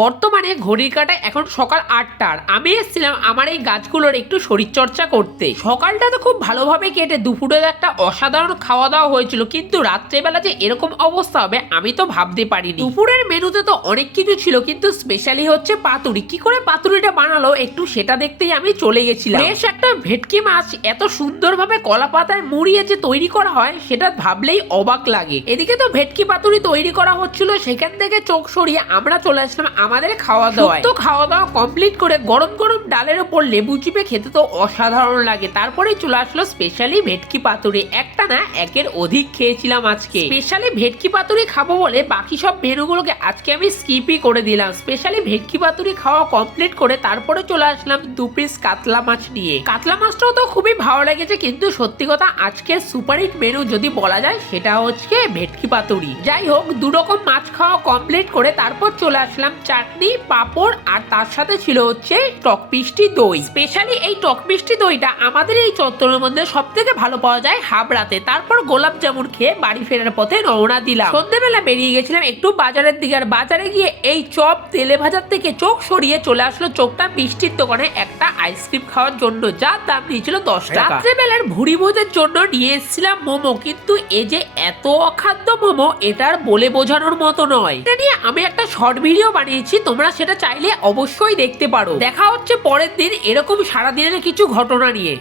বর্তমানে ঘড়ির কাঁটায় এখন সকাল ৮টার। আমি এসেছিলাম আমার এই গাছগুলোর একটু শরীরচর্চা করতে। সকালটা তো খুব ভালোভাবে কেটে দুপুরে একটা অসাধারণ খাওয়া দাওয়া হয়েছিল, কিন্তু রাত্রেবেলা যে এরকম অবস্থা হবে আমি তো ভাবতে পারিনি। দুপুরের মেনুতে তো অনেক কিছু ছিল, কিন্তু স্পেশালি হচ্ছে পাতুরি। কি করে পাতুরিটা বানালো একটু সেটা দেখতেই আমি চলে গেছিলাম। বেশ একটা ভেটকি মাছ এত সুন্দরভাবে কলা পাতায় মুড়িয়ে যে তৈরি করা হয় সেটা ভাবলেই অবাক লাগে। এদিকে তো ভেটকি পাতুরি তৈরি করা হচ্ছিল, সেখান থেকে চোখ সরিয়ে আমরা চলে আসলাম আমাদের খাওয়া দাওয়ায়। তো খাওয়া দাওয়া কমপ্লিট করে গরম গরম ডালের উপর লেবু চিপে খেতে তো অসাধারণ লাগে। তারপরেই চলে আসলো স্পেশালি ভেটকি পাতুরি। একটা না একের অধিক খেয়েছিলাম আজকে। স্পেশালি ভেটকি পাতুরি খাবো বলে বাকি সব মেনুগুলোকে আজকে আমি স্কিপই করে দিলাম। স্পেশালি ভেটকি পাতুরি খাওয়া কমপ্লিট করে তারপরে চলে আসলাম 2 পিস কাতলা মাছ নিয়ে। কাতলা মাছটাও তো খুবই ভালো লেগেছে, কিন্তু সত্যি কথা আজকে সুপারহিট মেনু যদি বলা যায় সেটা হচ্ছে ভেটকি পাতুরি। যাই হোক, 2 রকম মাছ খাওয়া কমপ্লিট করে তারপর চলে আসলাম চাটনি, পাঁপড় আর তার সাথে ছিল হচ্ছে টক মিষ্টি দই। স্পেশালি এই টক মিষ্টি দইটা আমাদের এই চত্বরের মধ্যে সব থেকে ভালো পাওয়া যায় হাবড়াতে। তারপর গোলাপ জামুন খেয়ে বাড়ি ফেরার পথে রওনা দিলাম। সন্ধ্যেবেলা বেরিয়ে গেছিলাম একটু বাজারের দিকে, আর বাজারে গিয়ে এই চপ তেলে ভাজার থেকে চোখ সরিয়ে চলে আসলো চোখটা মিষ্টির দোকানে একটা আইসক্রিম খাওয়ার জন্য, যার দাম নিয়েছিল 10 টাকা। রাত্রেবেলার ভুড়ি ভোজের জন্য নিয়ে এসেছিলাম মোমো, কিন্তু এই যে এত অখাদ্য মোমো এটার বলে বোঝানোর মতো নয়। এটা নিয়ে আমি একটা শর্ট ভিডিও বানিয়েছি, তোমরা সেটা চাইলে অবশ্যই দেখতে পারো। দেখা হচ্ছে পরের দিন এরকম সারাদিনের কিছু ঘটনা নিয়ে।